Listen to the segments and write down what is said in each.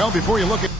Well, before you look at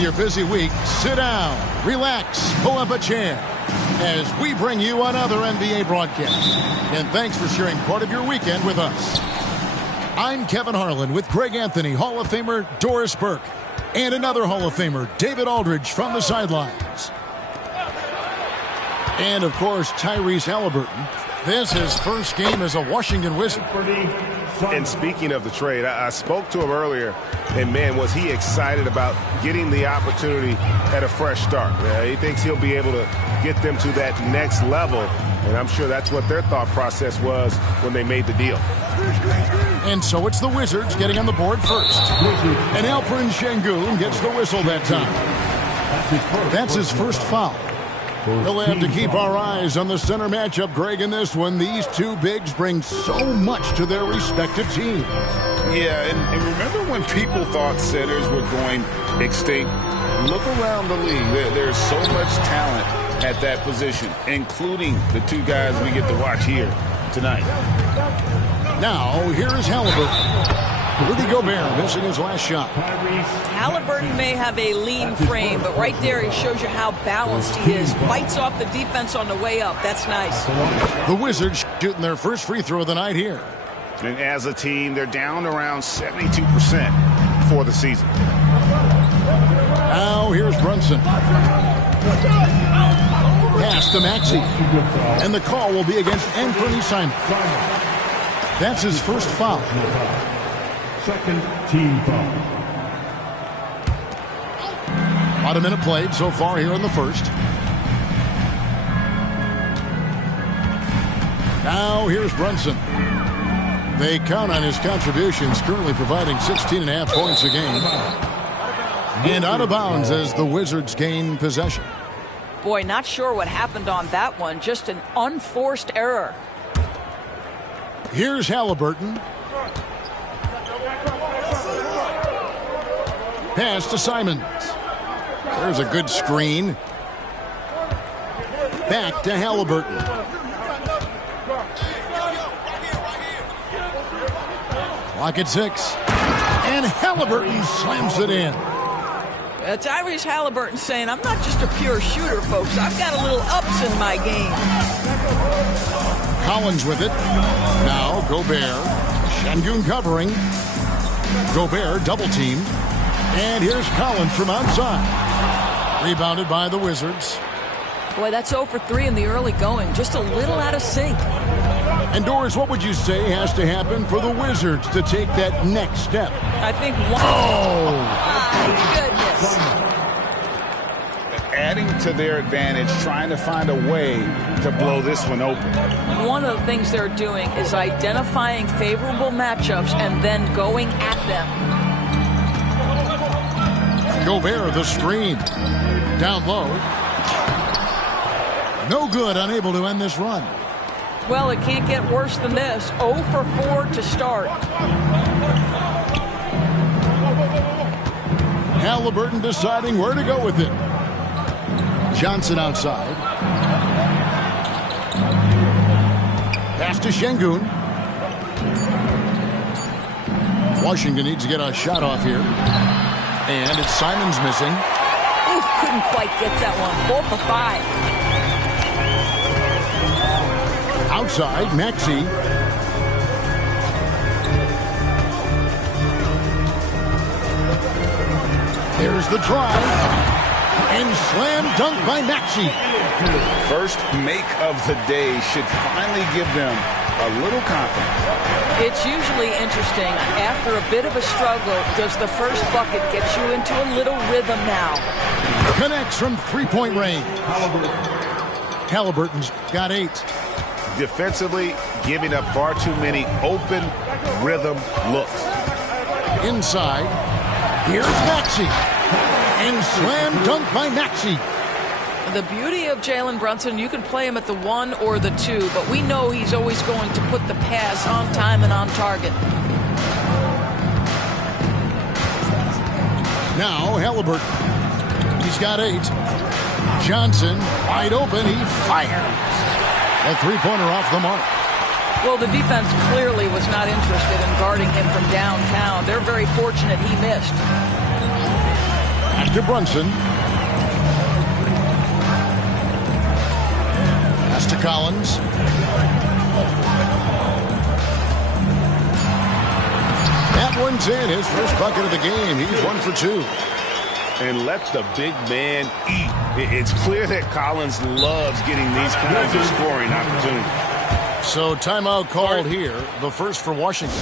your busy week, sit down, relax, pull up a chair as we bring you another NBA broadcast. And thanks for sharing part of your weekend with us. I'm Kevin Harlan with Greg Anthony, Hall of Famer Doris Burke, and another Hall of Famer, David Aldridge, from the sidelines. And, of course, Tyrese Halliburton. This is his first game as a Washington Wizard. And speaking of the trade, I spoke to him earlier, and, man, was he excited about getting the opportunity at a fresh start. He thinks he'll be able to get them to that next level, and I'm sure that's what their thought process was when they made the deal. And so it's the Wizards getting on the board first. And Alperen Sengun gets the whistle that time. That's his first foul. We'll have to keep our eyes on the center matchup, Greg, in this one. These two bigs bring so much to their respective teams. Yeah, and remember when people thought centers were going extinct? Look around the league. There's so much talent at that position, including the two guys we get to watch here tonight. Now, here is Halliburton. Rudy Gobert missing his last shot. Halliburton may have a lean frame, but right there he shows you how balanced he is. Fights off the defense on the way up. That's nice. The Wizards shooting their first free throw of the night here. And as a team, they're down around 72% for the season. Now here's Brunson. Pass to Maxey. And the call will be against Anthony Simons. That's his first foul. Second team foul. About a minute played so far here in the first. Now here's Brunson. They count on his contributions, currently providing 16.5 points a game. And out of bounds as the Wizards gain possession. Boy, not sure what happened on that one. Just an unforced error. Here's Halliburton. Pass to Simons. There's a good screen. Back to Halliburton. Clock at 6. And Halliburton slams it in. Tyrese Halliburton saying, I'm not just a pure shooter, folks. I've got a little ups in my game. Collins with it. Now Gobert. Sengun covering. Gobert double teamed. And here's Collins from outside. Rebounded by the Wizards. Boy, that's 0 for 3 in the early going. Just a little out of sync. And Doris, what would you say has to happen for the Wizards to take that next step? I think one. Oh! My goodness. Adding to their advantage, trying to find a way to blow this one open. One of the things they're doing is identifying favorable matchups and then going at them. Gobert, the screen. Down low. No good, unable to end this run. Well, it can't get worse than this. 0 for 4 to start. Halliburton deciding where to go with it. Johnson outside. Pass to Sengun. Washington needs to get a shot off here. And it's Simons missing. Ooh, couldn't quite get that one. 4 for 5. Outside, Maxey. There's the drive. And slam dunk by Maxey. First make of the day should finally give them a little confidence. It's usually interesting. After a bit of a struggle, does the first bucket get you into a little rhythm now? Connects from three-point range. Halliburton's got 8. Defensively, giving up far too many open rhythm looks. Inside. Here's Maxey. And slam dunk by Maxey. The beauty of Jalen Brunson, you can play him at the 1 or the 2, but we know he's always going to put the pass on time and on target. Now Halliburton. He's got 8. Johnson, wide open, he fires. A three-pointer off the mark. Well, the defense clearly was not interested in guarding him from downtown. They're very fortunate he missed. Back to Brunson. Pass to Collins. That one's in. His first bucket of the game. He's 1 for 2. And let the big man eat. It's clear that Collins loves getting these kinds of scoring opportunities. So timeout called here. The first for Washington.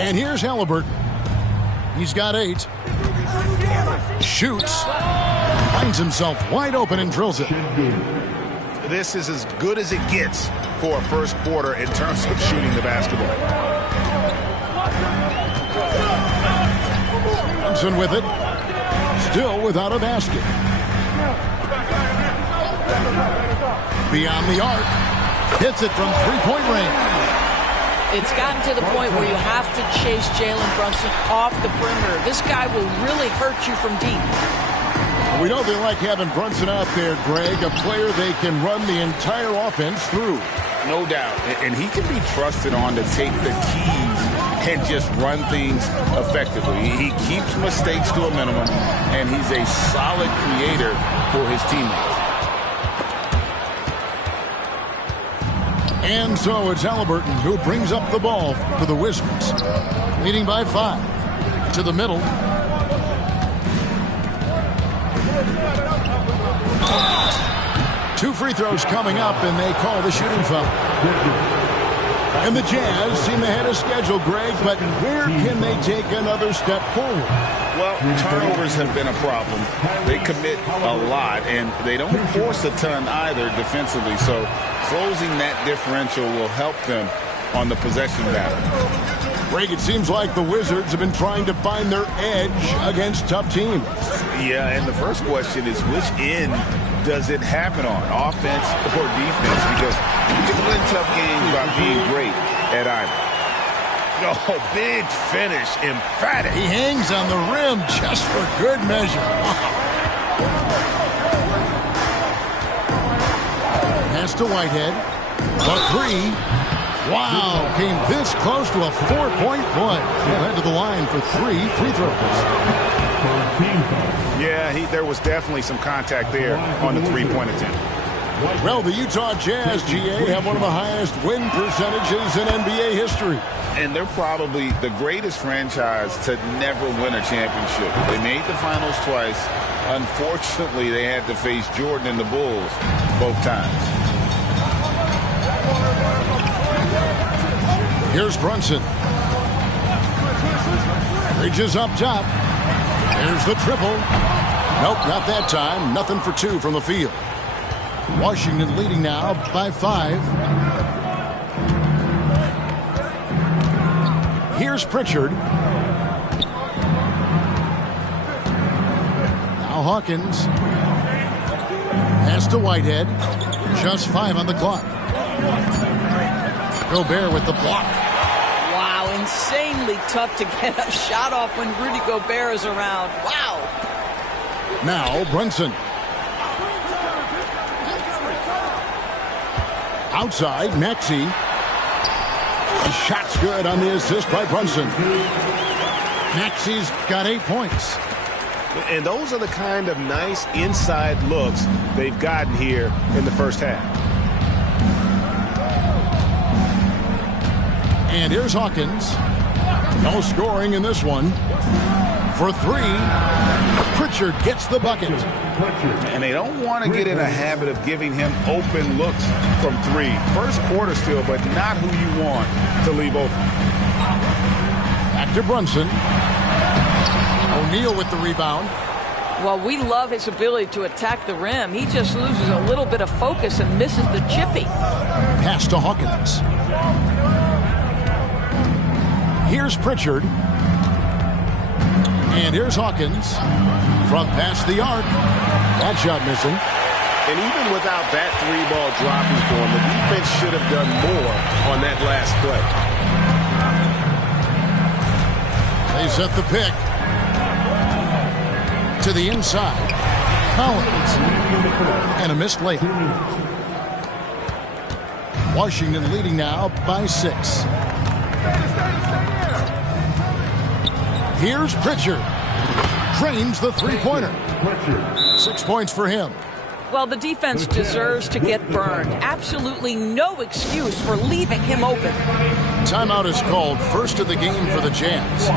And here's Halliburton. He's got 8. Shoots. Finds himself wide open and drills it. This is as good as it gets for a first quarter in terms of shooting the basketball. Brunson with it. Still without a basket. Beyond the arc. Hits it from three-point range. It's gotten to the point where you have to chase Jalen Brunson off the perimeter. This guy will really hurt you from deep. We know they like having Brunson out there, Greg, a player they can run the entire offense through. No doubt. And he can be trusted on to take the keys and just run things effectively. He keeps mistakes to a minimum, and he's a solid creator for his teammates. And so it's Halliburton who brings up the ball for the Wizards. Leading by 5. To the middle. Two free throws coming up, and they call the shooting foul. And the Jazz seem ahead of schedule, Greg, but where can they take another step forward? Well, turnovers have been a problem. They commit a lot, and they don't force a ton either defensively. So closing that differential will help them on the possession battle. Greg, it seems like the Wizards have been trying to find their edge against tough teams. Yeah, and the first question is which end does it happen on, offense or defense? Because you can win tough games by being great at either. Oh, big finish, emphatic. He hangs on the rim just for good measure. Pass to Whitehead. The 3. Wow, came this close to a 4-point play. He'll head to the line for 3 free throws. Yeah, there was definitely some contact there on the three-point attempt. Well, the Utah Jazz, GA, have one of the highest win percentages in NBA history. And they're probably the greatest franchise to never win a championship. They made the finals twice. Unfortunately, they had to face Jordan and the Bulls both times. Here's Brunson. Reaches up top. Here's the triple. Nope, not that time. Nothing for two from the field. Washington leading now by 5. Here's Pritchard. Now Hawkins. Pass to Whitehead. Just 5 on the clock. Gobert with the block. Wow, insanely tough to get a shot off when Rudy Gobert is around. Wow. Now Brunson. Outside, Maxey. The shot's good on the assist by Brunson. Maxey's got 8 points. And those are the kind of nice inside looks they've gotten here in the first half. And here's Hawkins. No scoring in this one. For 3, Pritchard gets the bucket. And they don't want to get in a habit of giving him open looks from 3. First quarter still, but not who you want to leave open. Back to Brunson. O'Neal with the rebound. Well, we love his ability to attack the rim. He just loses a little bit of focus and misses the chippy. Pass to Hawkins. Here's Pritchard. And here's Hawkins from past the arc. That shot missing. And even without that 3-ball dropping for him, the defense should have done more on that last play. They set the pick. To the inside. Collins. And a missed layup. Washington leading now by 6. Here's Pritchard. Drains the 3-pointer. 6 points for him. Well, the defense deserves to get burned. Absolutely no excuse for leaving him open. Timeout is called. First of the game for the Jazz.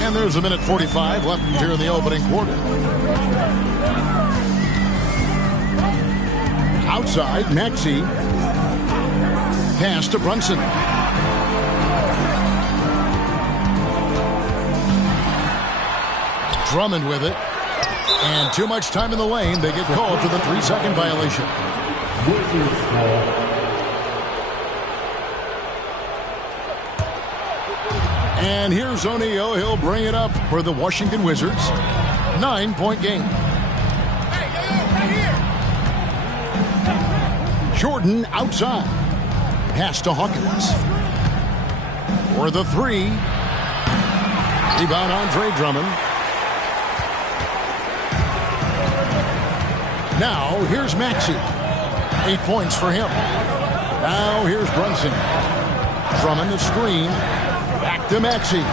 And there's a minute 45 left here in the opening quarter. Outside, Maxey. Pass to Brunson. Drummond with it. And too much time in the lane. They get called for the 3-second violation. And here's O'Neal. He'll bring it up for the Washington Wizards. 9-point game. Jordan outside. Pass to Hawkins. For the 3. Rebound Andre Drummond. Now here's Maxey. 8 points for him. Now here's Brunson. Drummond the screen. Back to Maxey.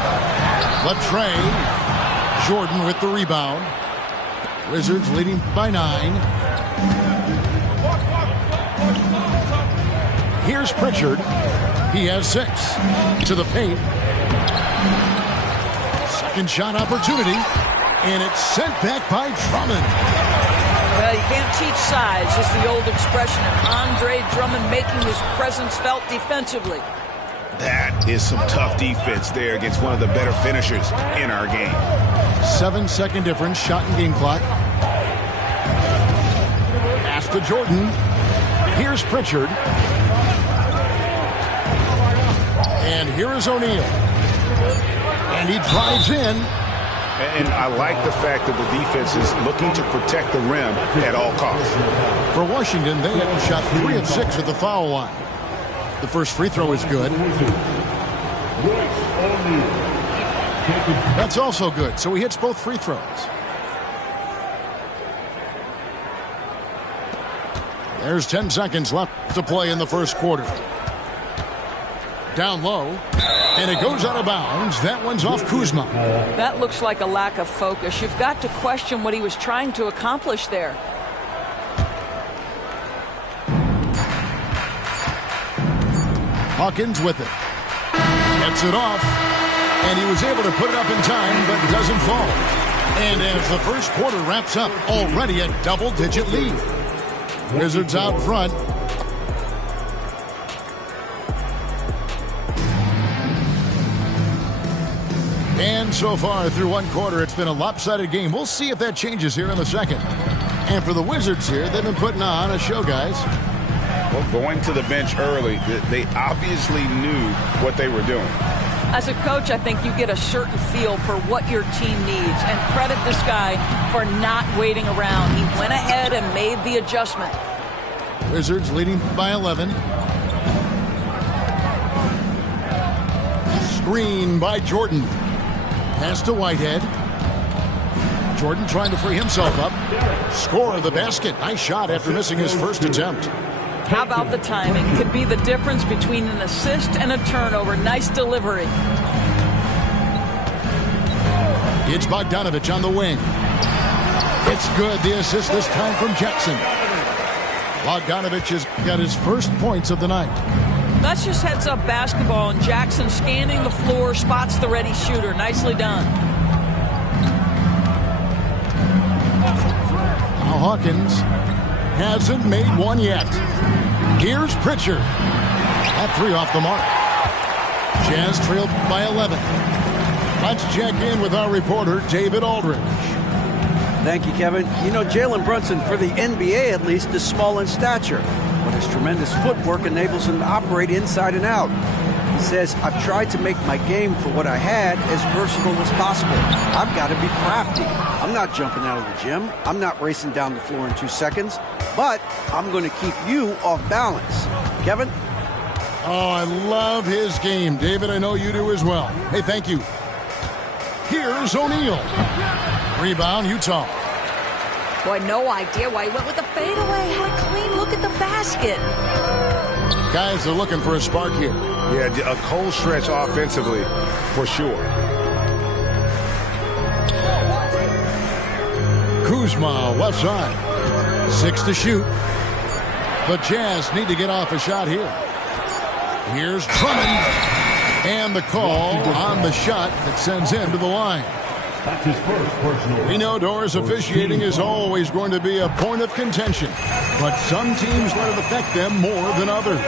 Latrey. Jordan with the rebound. Wizards leading by 9. Here's Pritchard. He has 6. To the paint. Second shot opportunity. And it's sent back by Drummond. Well, you can't teach size. Just the old expression of Andre Drummond making his presence felt defensively. That is some tough defense there against one of the better finishers in our game. 7-second difference, shot and game clock. Pass to Jordan. Here's Pritchard. And here is O'Neal. And he drives in. And I like the fact that the defense is looking to protect the rim at all costs. For Washington, they had shot 3 of 6 at the foul line. The first free throw is good. That's also good, so he hits both free throws. There's 10 seconds left to play in the first quarter. Down low, and it goes out of bounds. That one's off Kuzma. That looks like a lack of focus. You've got to question what he was trying to accomplish there. Hawkins with it. Gets it off, and he was able to put it up in time, but doesn't fall. And as the first quarter wraps up, already a double-digit lead. Wizards out front. And so far through one quarter, it's been a lopsided game. We'll see if that changes here in the second. And for the Wizards here, they've been putting on a show, guys. Well, going to the bench early, they obviously knew what they were doing. As a coach, I think you get a certain feel for what your team needs. And credit this guy for not waiting around. He went ahead and made the adjustment. Wizards leading by 11. Screen by Jordan. Pass to Whitehead. Jordan trying to free himself up. Score the basket. Nice shot after missing his first attempt. How about the timing? Could be the difference between an assist and a turnover. Nice delivery. It's Bogdanovich on the wing. It's good. The assist this time from Jackson. Bogdanovich has got his first points of the night. That's just heads-up basketball, and Jackson scanning the floor, spots the ready shooter. Nicely done. Now Hawkins hasn't made one yet. Here's Pritchard. That 3 off the mark. Jazz trailed by 11. Let's check in with our reporter, David Aldridge. Thank you, Kevin. You know, Jalen Brunson, for the NBA at least, is small in stature, but his tremendous footwork enables him to operate inside and out. He says, I've tried to make my game for what I had as versatile as possible. I've got to be crafty. I'm not jumping out of the gym. I'm not racing down the floor in 2 seconds, but I'm going to keep you off balance. Kevin? Oh, I love his game. David, I know you do as well. Hey, thank you. Here's O'Neal. Rebound, Utah. Boy, no idea why he went with the fadeaway. Had a clean look at the basket. Guys are looking for a spark here. Yeah, a cold stretch offensively, for sure. Kuzma, left side. 6 to shoot. The Jazz need to get off a shot here. Here's Drummond. And the call on the shot that sends him to the line. That's his first personal. We know Doris officiating is always going to be a point of contention, but some teams let it affect them more than others.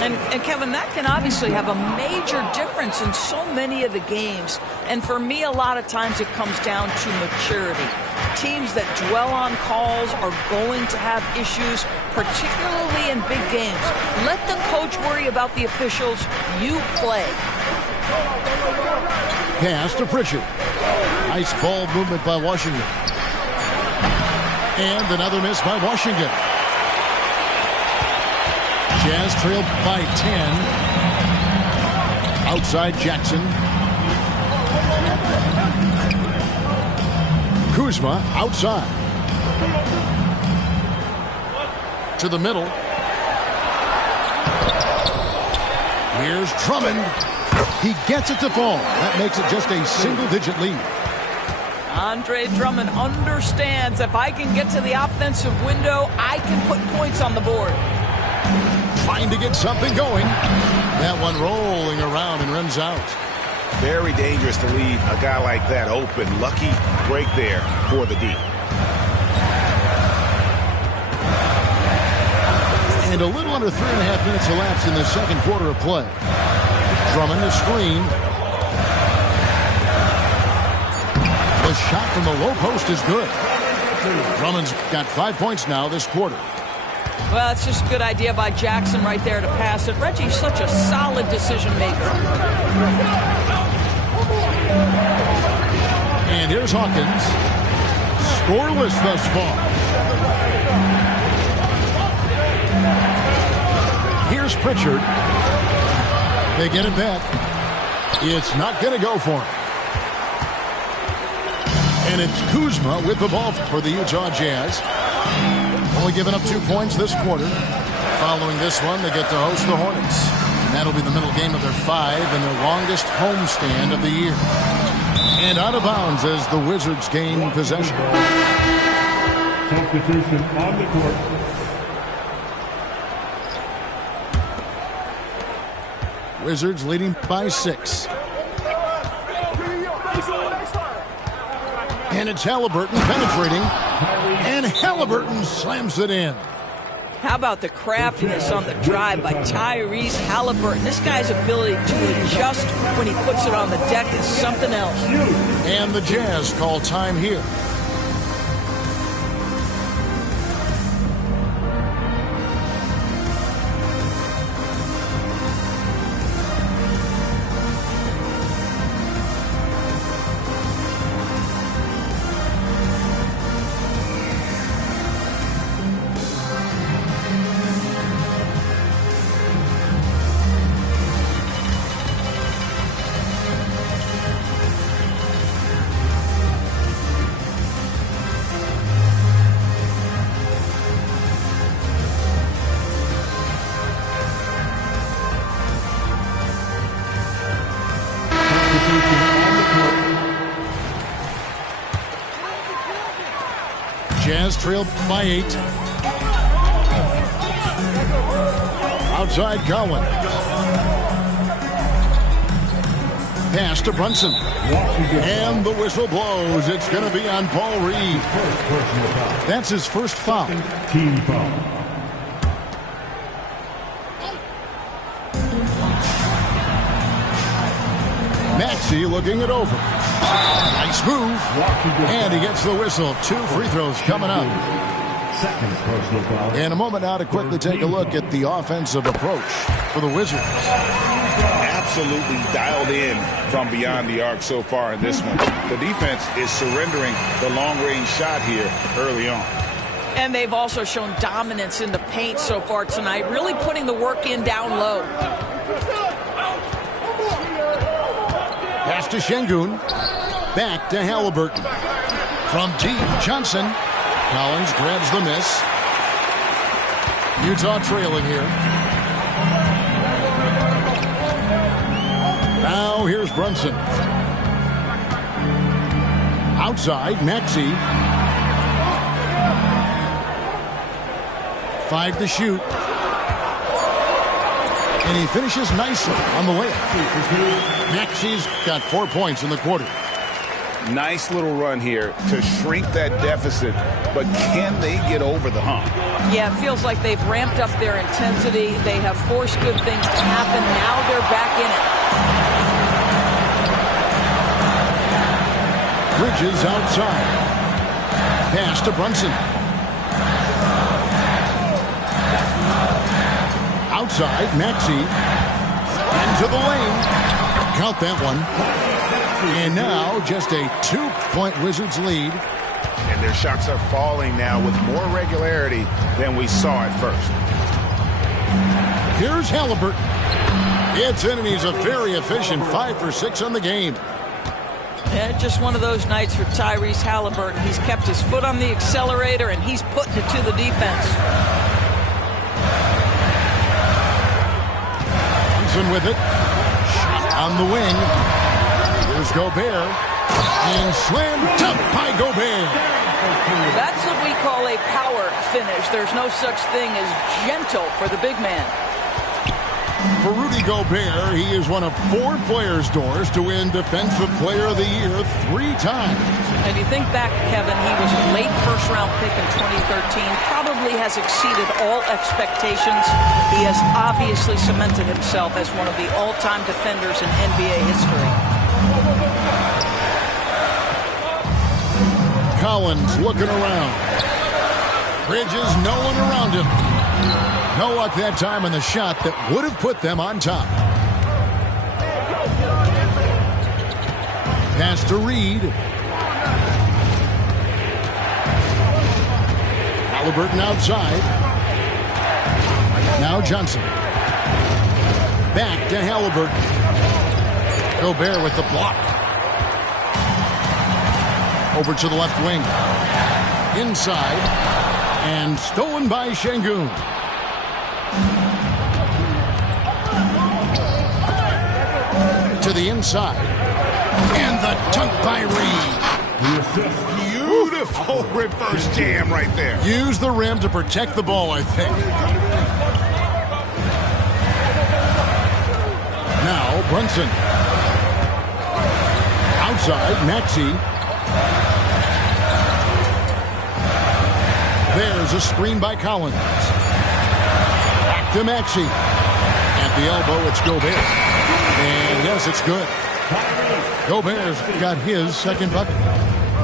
And Kevin, that can obviously have a major difference in so many of the games. And for me, a lot of times it comes down to maturity. Teams that dwell on calls are going to have issues, particularly in big games. Let the coach worry about the officials. You play. Pass to Pritchard. Nice ball movement by Washington. And another miss by Washington. Jazz trailed by 10. Outside Jackson. Kuzma outside. To the middle. Here's Drummond. He gets it to fall. That makes it just a single-digit lead. Andre Drummond understands if I can get to the offensive window, I can put points on the board. Trying to get something going. That one rolling around and rims out. Very dangerous to leave a guy like that open. Lucky break there for the D. And a little under 3.5 minutes elapsed in the second quarter of play. Drummond the screen. The The shot from the low post is good. Drummond's got 5 points now this quarter. Well, it's just a good idea by Jackson right there to pass it. Reggie's such a solid decision maker. And here's Hawkins. Scoreless thus far. Here's Pritchard. They get it back. It's not going to go for him. And it's Kuzma with the ball for the Utah Jazz. Only giving up 2 points this quarter. Following this one, they get to host the Hornets. And that'll be the middle game of their 5 and their longest homestand of the year. And out of bounds as the Wizards gain possession. Substitution on the court. Wizards leading by 6. And it's Halliburton penetrating. And Halliburton slams it in. How about the craftiness on the drive by Tyrese Halliburton? This guy's ability to adjust when he puts it on the deck is something else. And the Jazz call time here. Jazz trailed by 8. Outside Collins. Pass to Brunson. And the whistle blows. It's going to be on Paul Reed. That's his first foul. Team foul. Maxey looking it over. Nice move. And he gets the whistle. 2 free throws coming up. Second personal foul. In a moment now to quickly take a look at the offensive approach for the Wizards. Absolutely dialed in from beyond the arc so far in this one. The defense is surrendering the long-range shot here early on. And they've also shown dominance in the paint so far tonight, really putting the work in down low. Pass to Şengün. Back to Halliburton. From deep, Johnson. Collins grabs the miss. Utah trailing here. Now here's Brunson. Outside, Maxey. 5 to shoot. And he finishes nicely on the layup. Maxey's got 4 points in the quarter. Nice little run here to shrink that deficit, but can they get over the hump? Yeah, it feels like they've ramped up their intensity. They have forced good things to happen. Now they're back in it. Bridges outside. Pass to Brunson. Outside, Maxey. Into the lane. Count that one. And now just a 2-point Wizards lead. And their shots are falling now with more regularity than we saw at first. Here's Halliburton. It's in, and he's a very efficient 5 for 6 on the game. Yeah, just one of those nights for Tyrese Halliburton. He's kept his foot on the accelerator, and he's putting it to the defense. Johnson with it. Shot on the wing. Here's Gobert. And slammed up by Gobert. That's what we call a power finish. There's no such thing as gentle for the big man. For Rudy Gobert, he is one of 4 players, Doris, to win Defensive Player of the Year 3 times. And you think back, Kevin, he was a late first-round pick in 2013. Probably has exceeded all expectations. He has obviously cemented himself as one of the all-time defenders in NBA history. Collins looking around. Bridges, no one around him. No luck that time on the shot that would have put them on top. Pass to Reed. Halliburton outside. Now Johnson. Back to Halliburton. Gobert with the block. Over to the left wing. Inside. And stolen by Şengün. To the inside. And the dunk by Reed. Beautiful reverse jam right there. Use the rim to protect the ball, I think. Now Brunson. Outside, Maxey. There's a screen by Collins. Back to Maxey. At the elbow, it's Gobert. And yes, it's good. Gobert's got his second bucket.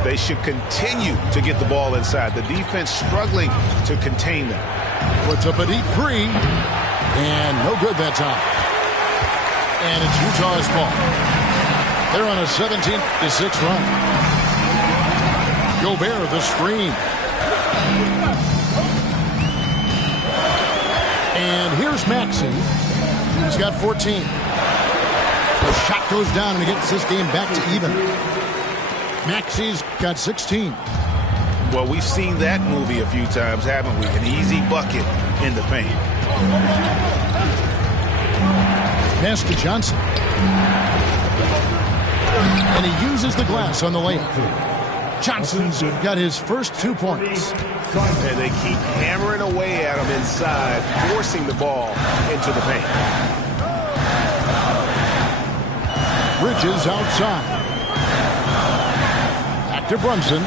They should continue to get the ball inside. The defense struggling to contain them. Puts up a deep three. And no good that time. And it's Utah's ball. They're on a 17-6 run. Gobert the screen. And here's Maxey. He's got 14. The shot goes down and he gets this game back to even. Maxey's got 16. Well, we've seen that movie a few times, haven't we? An easy bucket in the paint. Pass to Johnson. And he uses the glass on the layup. Johnson's got his first 2 points. And they keep hammering away at him inside, forcing the ball into the paint. Bridges outside. Back to Brunson.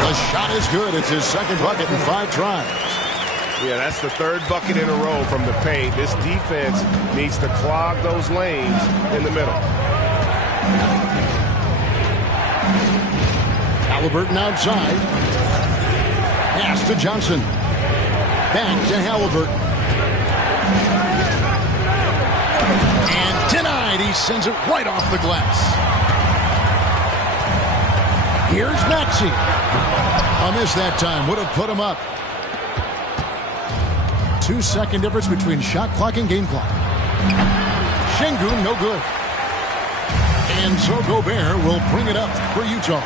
The shot is good. It's his second bucket in 5 tries. Yeah, that's the third bucket in a row from the paint. This defense needs to clog those lanes in the middle. Halliburton outside. Pass to Johnson. Back to Halliburton. And denied. He sends it right off the glass. Here's Maxey. A miss that time. Would have put him up. 2-second difference between shot clock and game clock. Şengün, no good. And so Gobert will bring it up for Utah.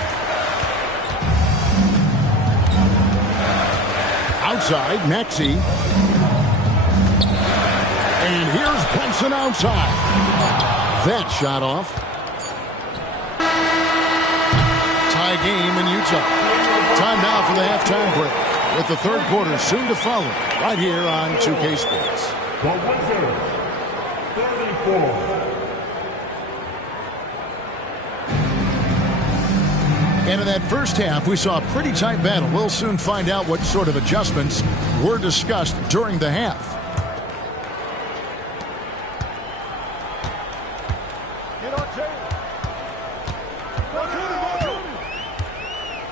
Outside, Maxey. And here's Brunson outside. That shot off. Tie game in Utah. Time now for the halftime break, with the third quarter soon to follow, right here on 2K Sports. The Wizards, 34. And in that first half, we saw a pretty tight battle. We'll soon find out what sort of adjustments were discussed during the half.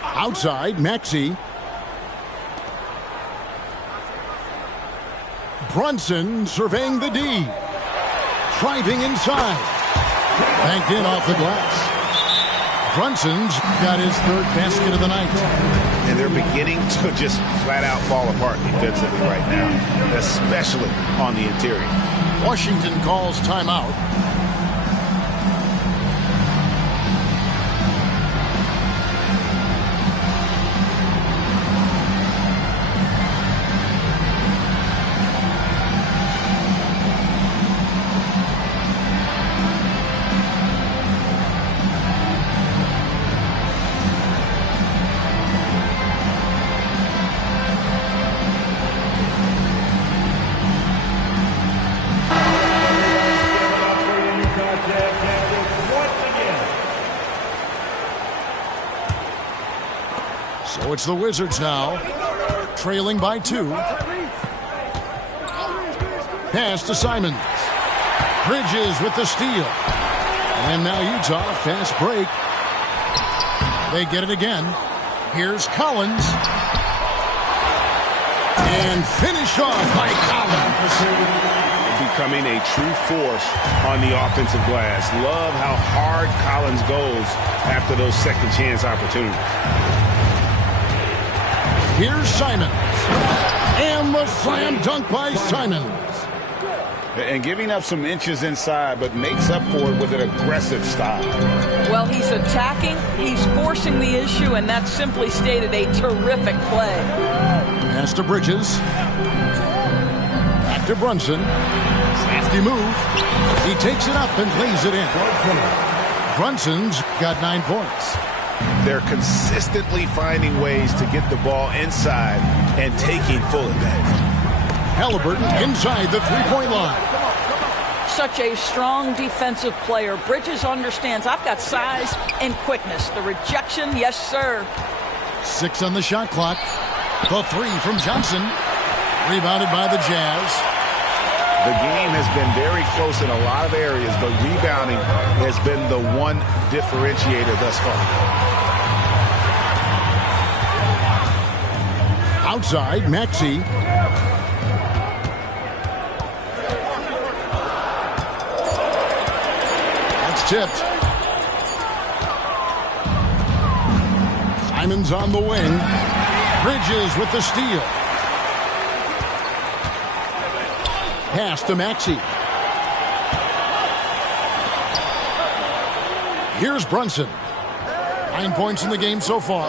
Outside, Maxey. Brunson surveying the D. Driving inside. Banked in off the glass. Brunson's got his third basket of the night. And they're beginning to just flat out fall apart defensively right now, especially on the interior. Washington calls timeout. So it's the Wizards now, trailing by 2. Pass to Simons. Bridges with the steal. And now Utah, fast break. They get it again. Here's Collins. And finish off by Collins. Becoming a true force on the offensive glass. Love how hard Collins goes after those second chance opportunities. Here's Simons. And the slam dunk by Simons. And giving up some inches inside, but makes up for it with an aggressive style. Well, he's attacking, he's forcing the issue, and that's simply stated a terrific play. Pass to Bridges. Back to Brunson. Safety move. He takes it up and plays it in. Brunson's got 9 points. They're consistently finding ways to get the ball inside and taking full advantage. Halliburton inside the three-point line. Such a strong defensive player. Bridges understands I've got size and quickness. The rejection, yes, sir. 6 on the shot clock. The 3 from Johnson. Rebounded by the Jazz. The game has been very close in a lot of areas, but rebounding has been the one differentiator thus far. Outside, Maxey. That's tipped. Simons on the wing. Bridges with the steal. Pass to Maxey. Here's Brunson. 9 points in the game so far.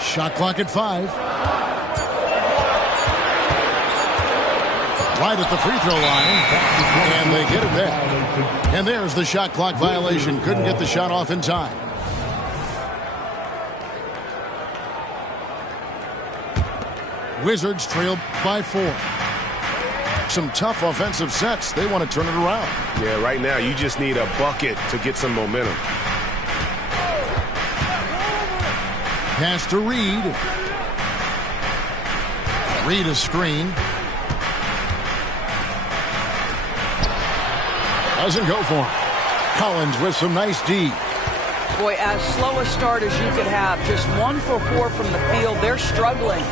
Shot clock at 5. Right at the free throw line. And they get it back. And there's the shot clock violation. Couldn't get the shot off in time. Wizards trail by 4. Some tough offensive sets. They want to turn it around. Yeah, right now you just need a bucket to get some momentum. Pass to Reed. Reed a screen. Doesn't go for him. Collins with some nice D. Boy, as slow a start as you could have. Just 1 for 4 from the field. They're struggling.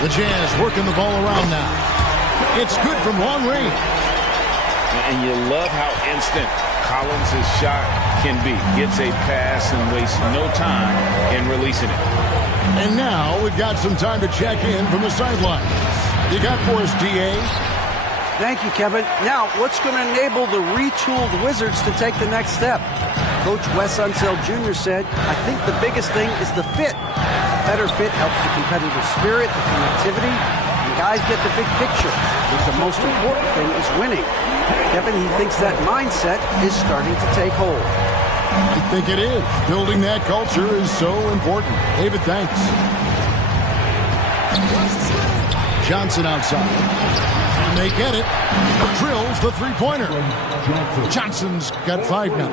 The Jazz working the ball around now. It's good from long range. And you love how instant Collins' shot can be. Gets a pass and wastes no time in releasing it. And now we've got some time to check in from the sidelines. You got for us, D.A.? Thank you, Kevin. Now, what's going to enable the retooled Wizards to take the next step? Coach Wes Unseld Jr. said, I think the biggest thing is the fit. A better fit helps the competitive spirit, the connectivity, and guys get the big picture. I think the most important thing is winning. Kevin, he thinks that mindset is starting to take hold. I think it is. Building that culture is so important. David, thanks. Johnson outside. And they get it. Drills the three-pointer. Johnson's got 5 now.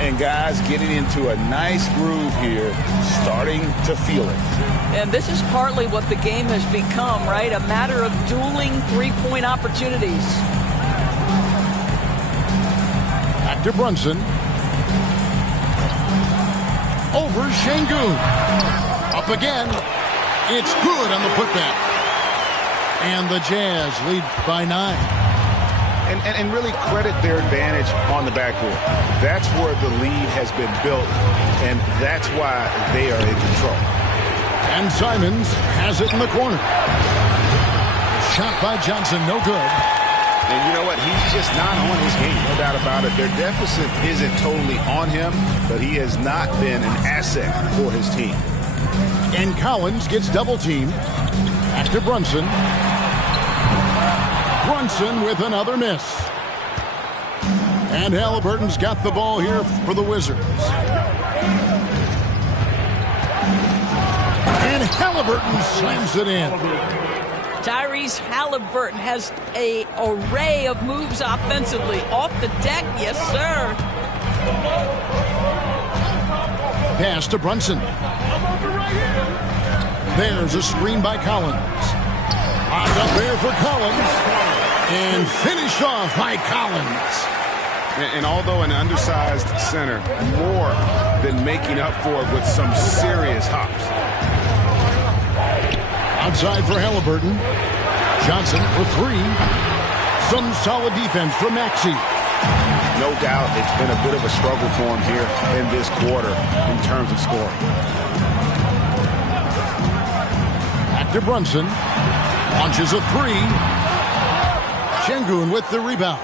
And guys getting into a nice groove here, starting to feel it. And this is partly what the game has become, right? A matter of dueling three-point opportunities. Back to Brunson. Over Şengün. Up again. It's good on the putback. And the Jazz lead by 9. And really credit their advantage on the backboard. That's where the lead has been built, and that's why they are in control. And Simons has it in the corner. Shot by Johnson, no good. And you know what? He's just not on his game, no doubt about it. Their deficit isn't totally on him, but he has not been an asset for his team. And Collins gets double-teamed. Back to Brunson. Brunson with another miss. And Halliburton's got the ball here for the Wizards. And Halliburton slams it in. Tyrese Halliburton has an array of moves offensively. Off the deck, yes, sir. There's a screen by Collins. Locked up there for Collins. And finished off by Collins. And although an undersized center, more than making up for it with some serious hops. Outside for Halliburton. Johnson for three. Some solid defense from Maxey. No doubt it's been a bit of a struggle for him here in this quarter in terms of scoring. Back to Brunson. Launches a three. Şengün with the rebound.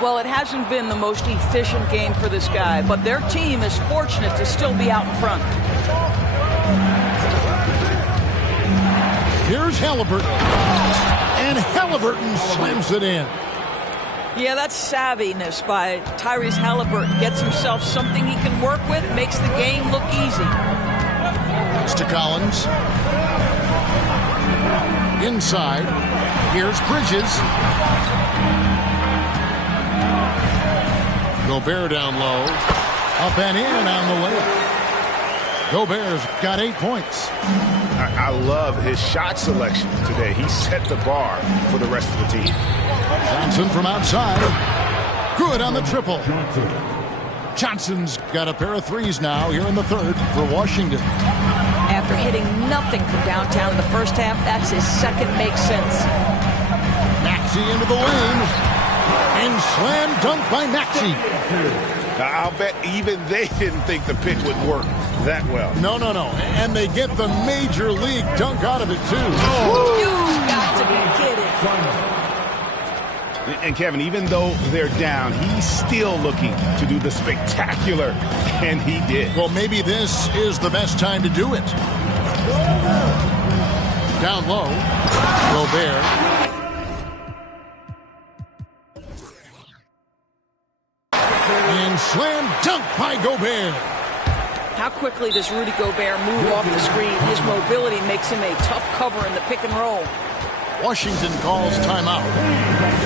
Well, it hasn't been the most efficient game for this guy, but their team is fortunate to still be out in front. Here's Halliburton. And Halliburton slams it in. Yeah, that's savviness by Tyrese Halliburton. Gets himself something he can work with, makes the game look easy. Pass to Collins. Inside. Here's Bridges. Gobert down low. Up and in on the layup. Gobert's got 8 points. I love his shot selection today. He set the bar for the rest of the team. Johnson from outside. Good on the triple. Johnson's got a pair of threes now here in the third for Washington. After hitting nothing from downtown in the first half, that's his second make sense. Maxey into the lane. And slam dunk by Maxey. I'll bet even they didn't think the pick would work that well. No. And they get the major league dunk out of it, too. You've got to be kidding. And Kevin, even though they're down, he's still looking to do the spectacular, and he did. Well, maybe this is the best time to do it. Down low. Gobert. And slam dunk by Gobert. How quickly does Rudy Gobert move off the screen? His mobility makes him a tough cover in the pick and roll. Washington calls timeout.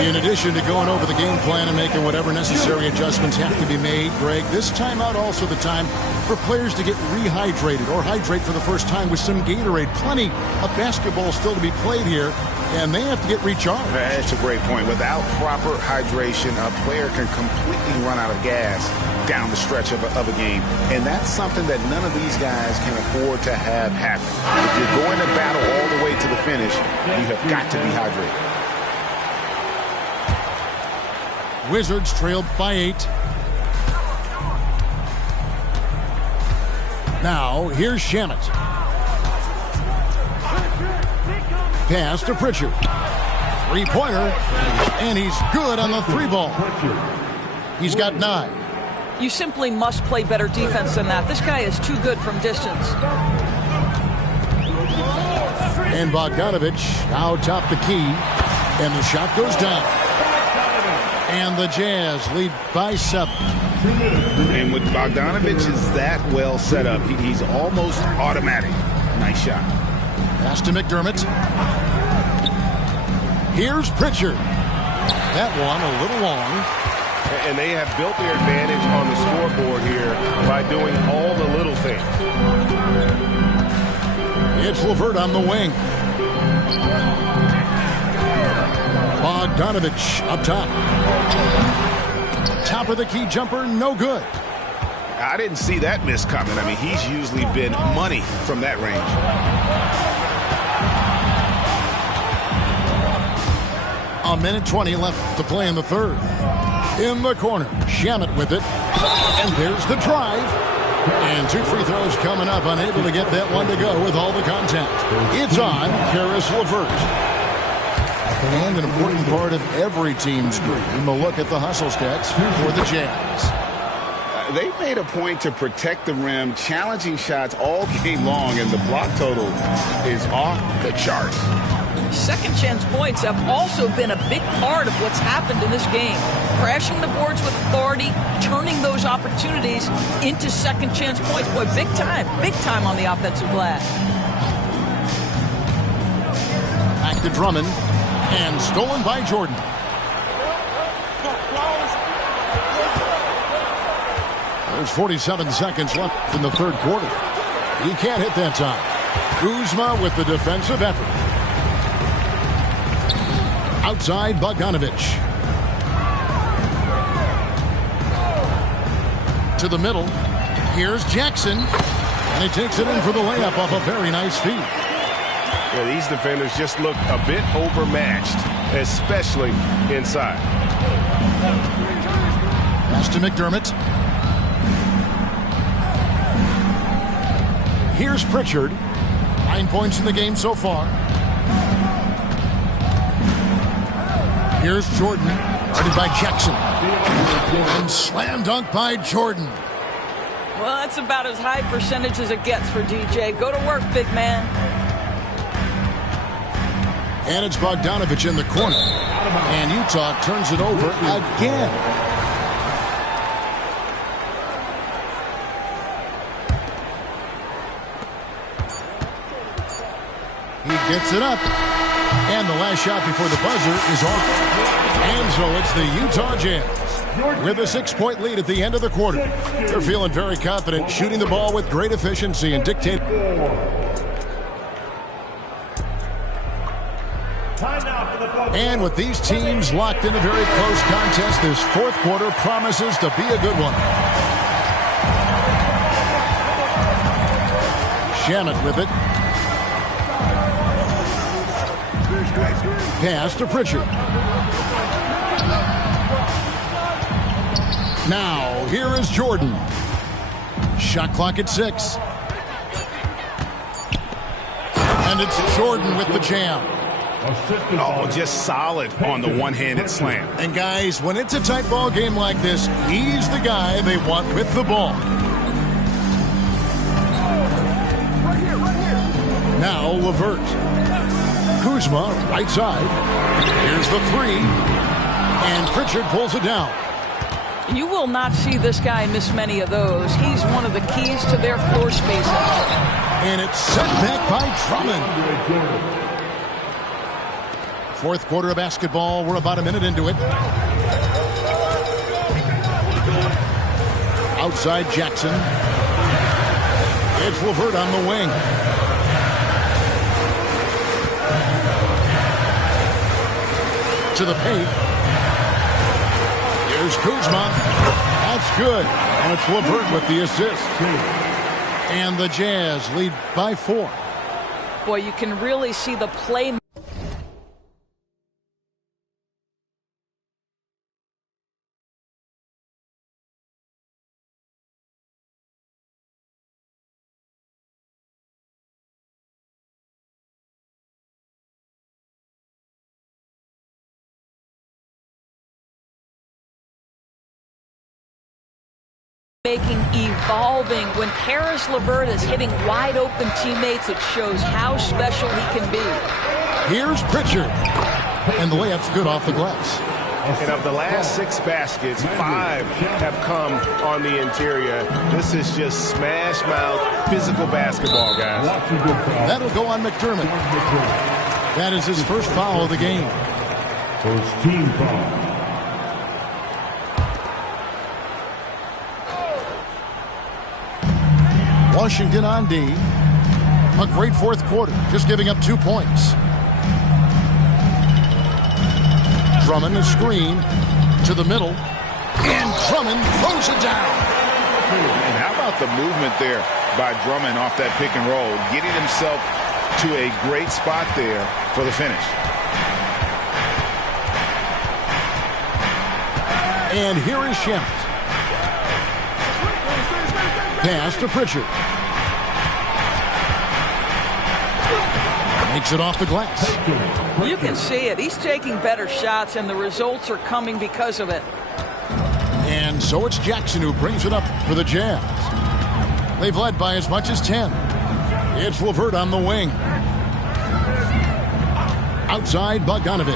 In addition to going over the game plan and making whatever necessary adjustments have to be made, Greg, this timeout also the time for players to get rehydrated or hydrate for the first time with some Gatorade. Plenty of basketball still to be played here, and they have to get recharged. That's a great point. Without proper hydration, a player can completely run out of gas down the stretch of a game. And that's something that none of these guys can afford to have happen. If you're going to battle all the way to the finish, you have got to be hydrated. Wizards trailed by 8. Now, here's Shamet. Pass to Pritchard. Three-pointer. And he's good on the three ball. He's got 9. You simply must play better defense than that. This guy is too good from distance. And Bogdanovich now top the key. And the shot goes down. And the Jazz lead by 7. And with Bogdanovich is that well set up, he's almost automatic. Nice shot. Pass to McDermott. Here's Pritchard. That one a little long. And they have built their advantage on the scoreboard here by doing all the little things. It's LeVert on the wing. Bogdanovich up top. Top of the key jumper, no good. I didn't see that miss coming. I mean, he's usually been money from that range. A minute 20 left to play in the third. In the corner, Shamet with it. And there's the drive. And 2 free throws coming up, unable to get that one to go with all the contact. It's on Karis LeVert. And an important part of every team's game, a look at the hustle stats for the Jazz. They made a point to protect the rim, challenging shots all game long, and the block total is off the charts. Second chance points have also been a big part of what's happened in this game. Crashing the boards with authority, turning those opportunities into second chance points. Boy, big time on the offensive glass. Back to Drummond, and stolen by Jordan. There's 47 seconds left in the third quarter. He can't hit that time. Kuzma with the defensive effort. Outside Bogdanovich. To the middle. Here's Jackson. And he takes it in for the layup off a very nice feed. Yeah, these defenders just look a bit overmatched, especially inside. Pass to McDermott. Here's Pritchard. 9 points in the game so far. Here's Jordan. Guarded by Jackson. And slam dunk by Jordan. Well, that's about as high percentage as it gets for DJ. Go to work, big man. And it's Bogdanovich in the corner. And Utah turns it over again. He gets it up. And the last shot before the buzzer is off. And so it's the Utah Jazz with a 6-point lead at the end of the quarter. They're feeling very confident, shooting the ball with great efficiency and dictating. And with these teams locked in a very close contest, this fourth quarter promises to be a good one. Shamet with it. Pass to Pritchard. Now, here is Jordan. Shot clock at 6. And it's Jordan with the jam. Oh, just solid on the one-handed slam. And guys, when it's a tight ball game like this, he's the guy they want with the ball. Now Levert. Kuzma, right side. Here's the 3. And Pritchard pulls it down. You will not see this guy miss many of those. He's one of the keys to their floor spacing. And it's set back by Drummond. Fourth quarter of basketball. We're about a minute into it. Outside Jackson. It's Levert on the wing. To the paint. Here's Kuzma. That's good. And it's Levert with the assist. And the Jazz lead by 4. Boy, you can really see the play. Making evolving when Karis LeVert is hitting wide open teammates. It shows how special he can be. Here's Pritchard. And the layup's good off the glass. And of the last 6 baskets, 5 have come on the interior. This is just smash mouth physical basketball, guys. That'll go on McDermott. That is his first foul of the game. First team foul. Washington on D. A great fourth quarter, just giving up 2 points. Drummond a screen to the middle. And Drummond throws it down. And how about the movement there by Drummond off that pick and roll, getting himself to a great spot there for the finish. And here is Shamet. Pass to Pritchard. Makes it off the glass. You can see it. He's taking better shots, and the results are coming because of it. And so it's Jackson who brings it up for the Jazz. They've led by as much as 10. It's Levert on the wing. Outside Bogdanovich.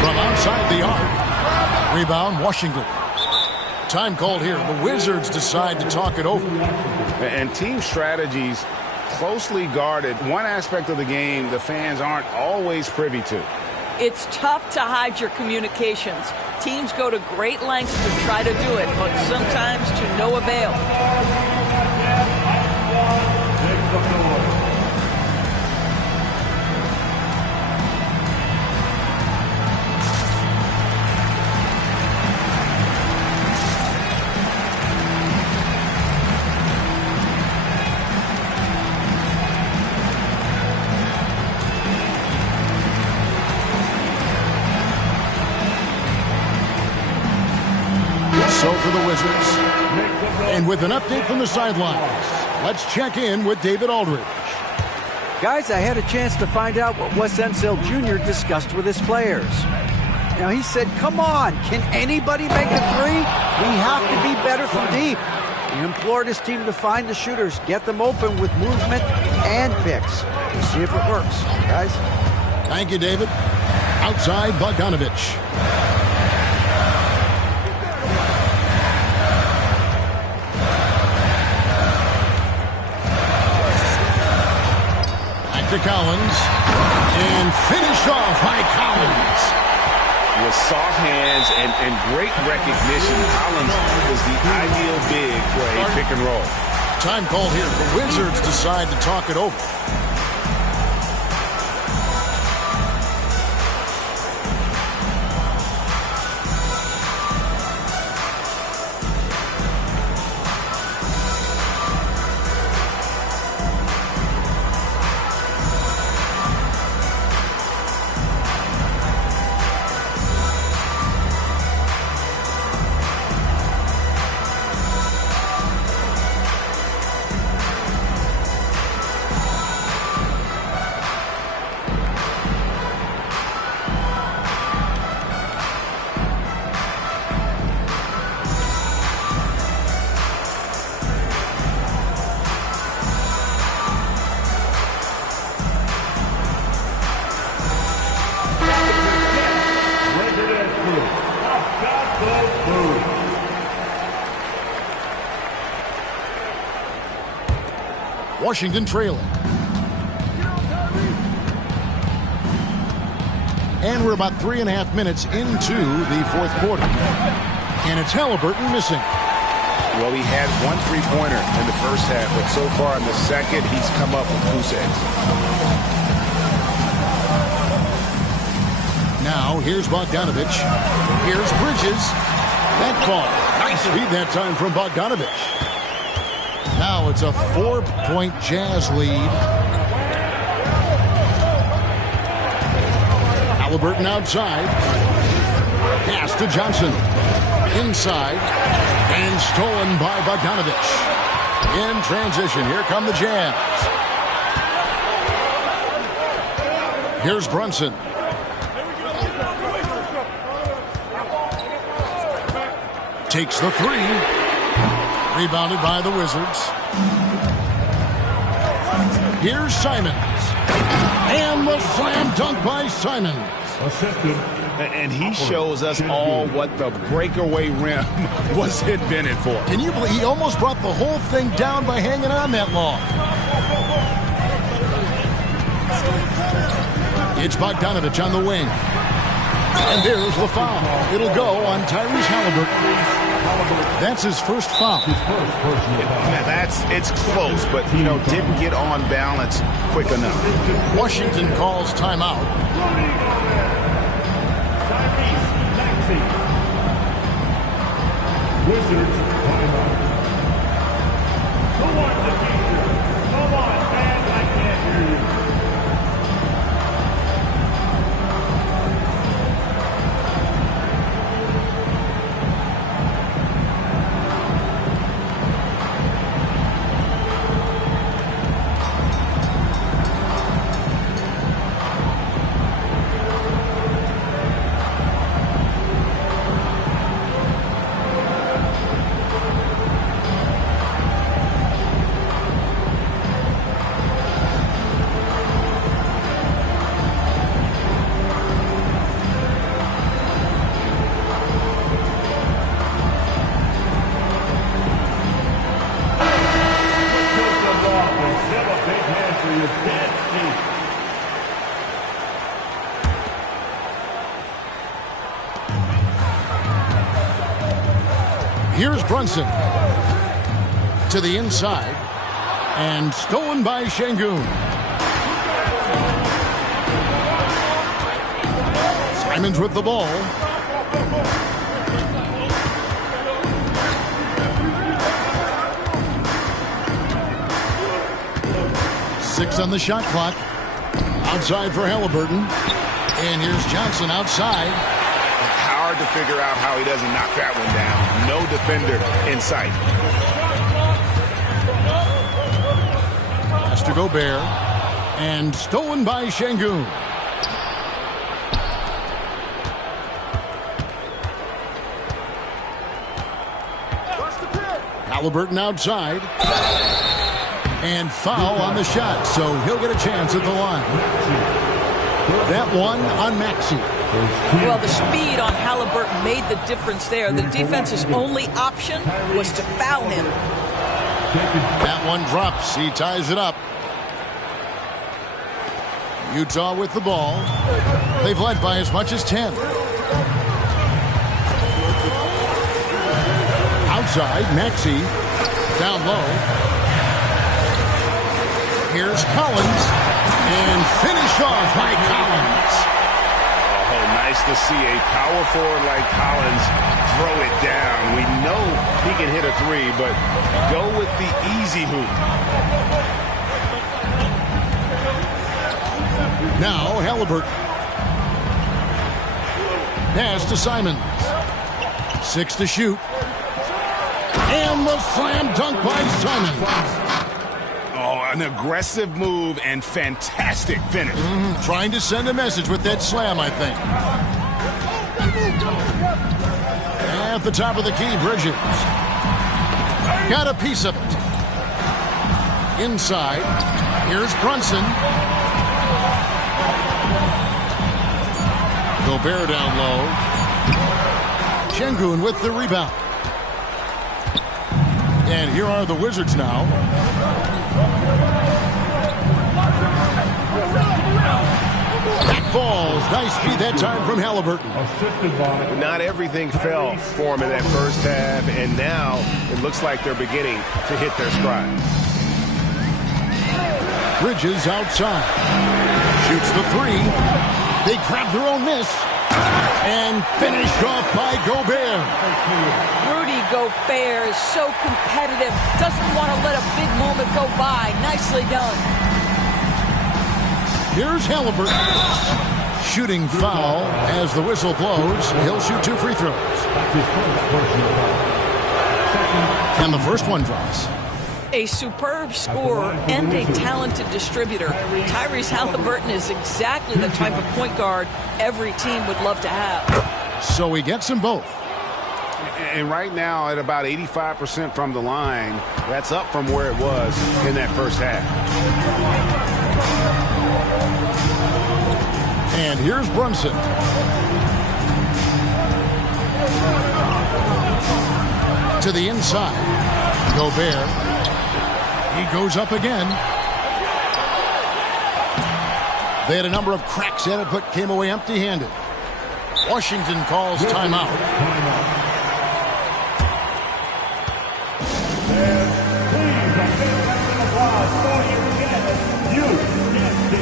From outside the arc. Rebound Washington. Time called here. The Wizards decide to talk it over. And team strategies closely guarded. One aspect of the game the fans aren't always privy to. It's tough to hide your communications. Teams go to great lengths to try to do it, but sometimes to no avail. for the Wizards. And with an update from the sidelines, let's check in with David Aldridge. Guys, I had a chance to find out what Wes Unseld Jr. discussed with his players. Now, he said, come on, can anybody make a three? We have to be better from deep. He implored his team to find the shooters, get them open with movement and picks. We'll see if it works, guys. Thank you, David. Outside, Bogdanovich. Back to Collins. And finished off by Collins. With soft hands and great recognition, Collins is the ideal big for a pick and roll. Time called here. The Wizards decide to talk it over. Washington trailing. And we're about 3.5 minutes into the fourth quarter. And it's Halliburton missing. Well, he had one three-pointer in the first half, but so far in the second, he's come up with goose eggs. Now, here's Bogdanovich. Here's Bridges. That ball. Nice feed that time from Bogdanovich. Now it's a 4-point Jazz lead. Halliburton outside. Pass to Johnson. Inside. And stolen by Bogdanovich. In transition, here come the Jazz. Here's Brunson. Takes the three. Rebounded by the Wizards. Here's Simons. And the slam dunk by Simons. And he shows us all what the breakaway rim was invented for. Can you believe he almost brought the whole thing down by hanging on that long? It's Bogdanovich on the wing. And there's the foul. It'll go on Tyrese Halliburton. That's his first foul. It's close, but, didn't get on balance quick enough. Washington calls timeout. Wizards timeout. Come on, man, I can't hear you. Here's Brunson to the inside and stolen by Şengün. Simons with the ball. Six on the shot clock. Outside for Halliburton. And here's Johnson outside. Howard to figure out how he doesn't knock that one down. No defender in sight. Has to Gobert. And stolen by Şengün. Haliburton outside. And foul on the shot, so he'll get a chance at the line. That one on Maxey. Well, the speed on Haliburton made the difference there. The defense's only option was to foul him. That one drops. He ties it up. Utah with the ball. They've led by as much as 10. Outside, Maxey. Down low. Here's Collins. And finish off by Collins. Oh, nice to see a power forward like Collins throw it down. We know he can hit a three, but go with the easy hoop. Now Haliburton. Pass to Simons. 6 to shoot. And the slam dunk by Simons. Oh, an aggressive move and fantastic finish. Trying to send a message with that slam, I think. At the top of the key, Bridges. Got a piece of it. Inside. Here's Brunson. Gobert down low. Şengün with the rebound. And here are the Wizards now. Back falls. Nice feed that time from Haliburton. Not everything fell for him in that first half, and now it looks like they're beginning to hit their stride. Bridges outside. Shoots the three. They grab their own miss. And finished off by Gobert. Rudy Gobert is so competitive. Doesn't want to let a big moment go by. Nicely done. Here's Haliburton. Shooting foul as the whistle blows. He'll shoot 2 free throws. And the first one drops. A superb scorer and a talented distributor. Tyrese Haliburton is exactly the type of point guard every team would love to have. So he gets them both. And right now at about 85% from the line, that's up from where it was in that first half. And here's Brunson. To the inside. Gobert. He goes up again. They had a number of cracks at it, but came away empty-handed. Washington calls timeout. Please, a big round of applause for your guest, UNC.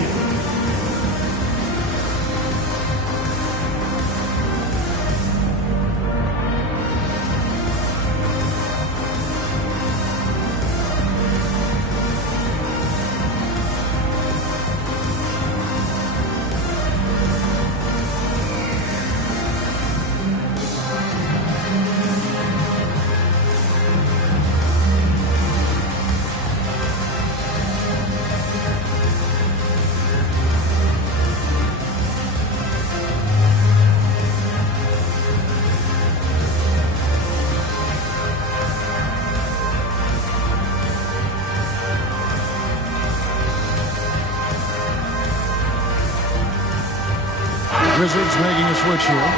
Wizards making a switch here.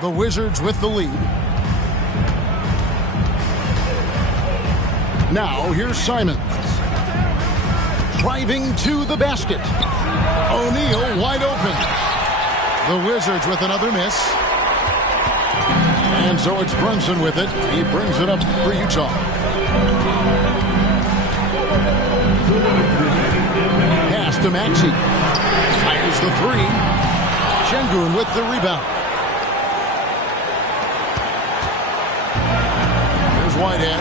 The Wizards with the lead. Now here's Simons. Driving to the basket. O'Neal wide open. The Wizards with another miss. And so it's Brunson with it. He brings it up for Utah. Pass to Maxey. Fires the three. Şengün with the rebound. Here's Whitehead.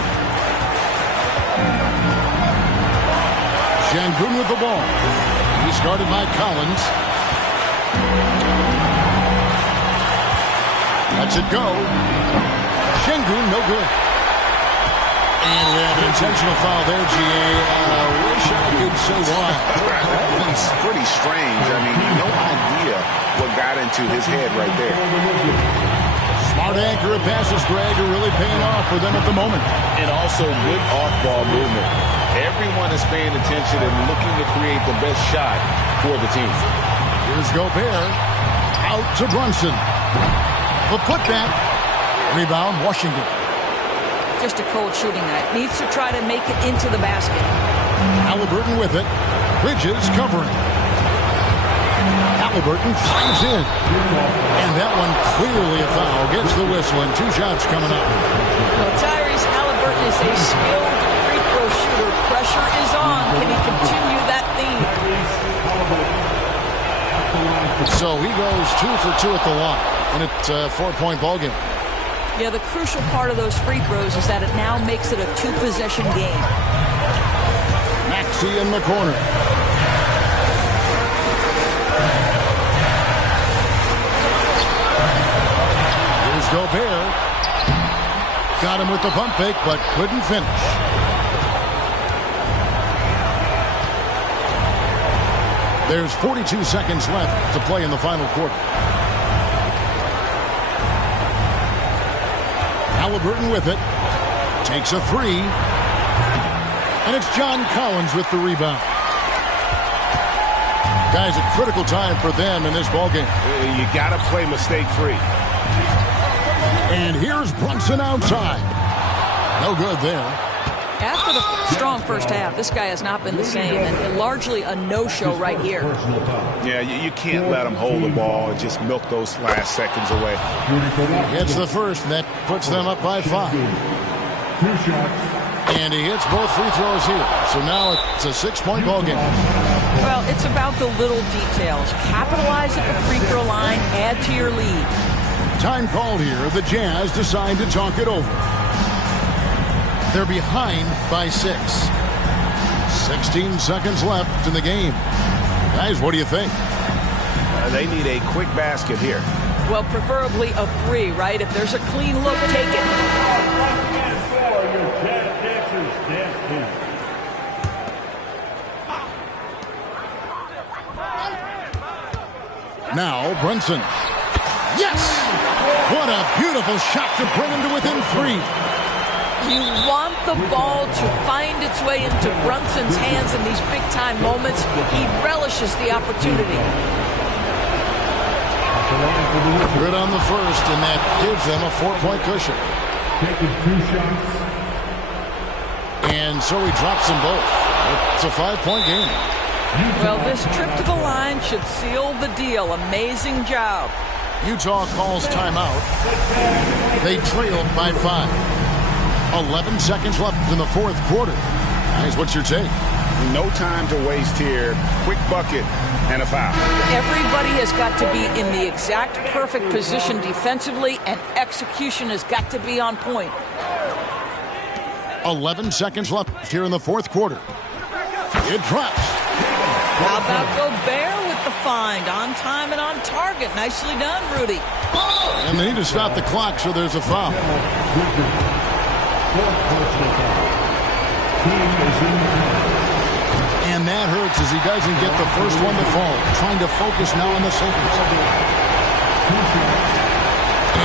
Şengün with the ball. He's guarded by Collins. Lets it go. Şengün, no good. And we have an intentional foul there, G.A. Wish I could say why. It's pretty strange. I mean, no idea what got into his head right there. Smart accurate passes, Greg, are really paying off for them at the moment. And also good off-ball movement. Everyone is paying attention and looking to create the best shot for the team. Here's Gobert. Out to Brunson. The putback. Rebound, Washington. Just a cold shooting night. Needs to try to make it into the basket. Halliburton with it. Bridges covering. Halliburton drives in. And that one clearly a foul. Gets the whistle and 2 shots coming up. Well, Tyrese Halliburton is a skilled free throw shooter. Pressure is on. Can he continue that theme? So he goes 2 for 2 at the line. And it's a 4-point ball game. Yeah, the crucial part of those free throws is that it now makes it a 2-possession game. Maxey in the corner. Here's Gobert. Got him with the pump fake, but couldn't finish. There's 42 seconds left to play in the final quarter. Halliburton with it. Takes a 3. And it's John Collins with the rebound. Guys, a critical time for them in this ballgame. You got to play mistake-free. And here's Brunson outside. No good there. After the strong first half, this guy has not been the same, and largely a no-show right here. Yeah, you can't let him hold the ball and just milk those last seconds away. Hits the first, and that puts them up by 5. And he hits both free throws here. So now it's a 6-point ball game. Well, it's about the little details. Capitalize at the free throw line, add to your lead. Time called here. The Jazz decide to talk it over. They're behind by 6. 16 seconds left in the game. Guys, what do you think? They need a quick basket here. Well, preferably a 3, right? If there's a clean look, take it. Now, Brunson. Yes! What a beautiful shot to bring him to within 3. You want the ball to find its way into Brunson's hands in these big-time moments. He relishes the opportunity. Good on the first, and that gives them a 4-point cushion. Taking 2 shots. And so he drops them both. It's a 5-point game. Well, this trip to the line should seal the deal. Amazing job. Utah calls timeout. They trailed by 5. 11 seconds left in the 4th quarter. Guys, what's your take? No time to waste here. Quick bucket and a foul. Everybody has got to be in the exact perfect position defensively, and execution has got to be on point. 11 seconds left here in the 4th quarter. It drops. How about Gobert with the find? On time and on target. Nicely done, Rudy. And they need to stop the clock, so there's a foul. And that hurts as he doesn't get the first one to fall. Trying to focus now on the second.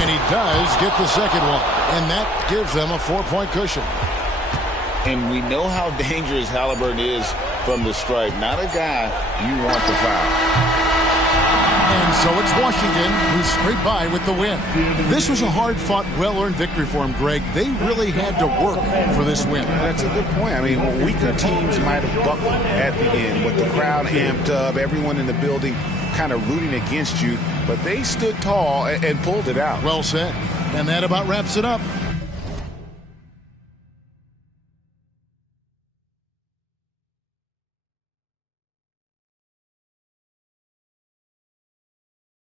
And he does get the second one. And that gives them a 4-point cushion. And we know how dangerous Halliburton is from the stripe. Not a guy you want to foul. And so it's Washington who scraped by with the win. This was a hard-fought, well-earned victory for him, Greg. They really had to work for this win. That's a good point. I mean, weaker teams might have buckled at the end with the crowd amped up, everyone in the building kind of rooting against you, but they stood tall and pulled it out. Well said. And that about wraps it up.